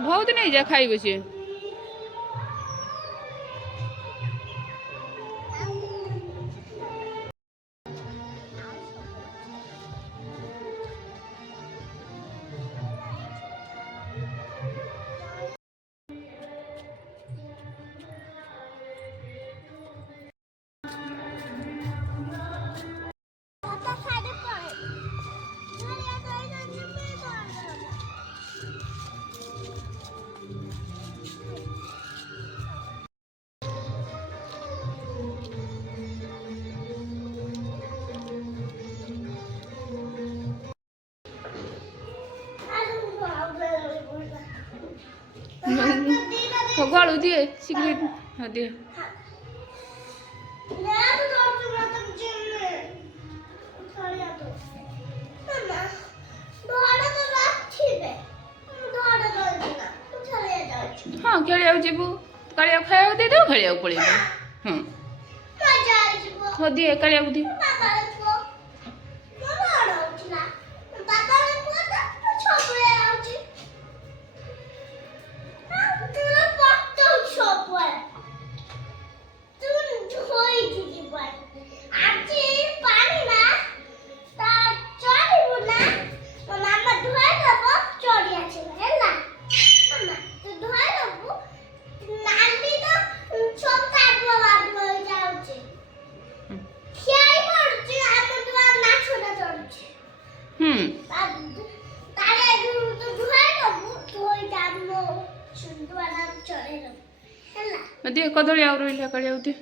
बहुत नहीं जा खाइबे से गाड़ू दिए सिगरेट हाँ दिए हाँ खेलिया जीवु कालिया खाया दे दो खेलिया पड़े हाँ हाँ दिए कालिया दिए दिए कदली आउ रही कालिया दिए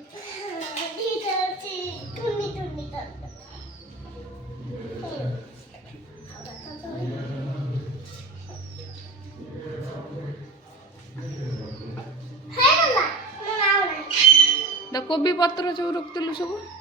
कोबी पत्र जो रखिलु सब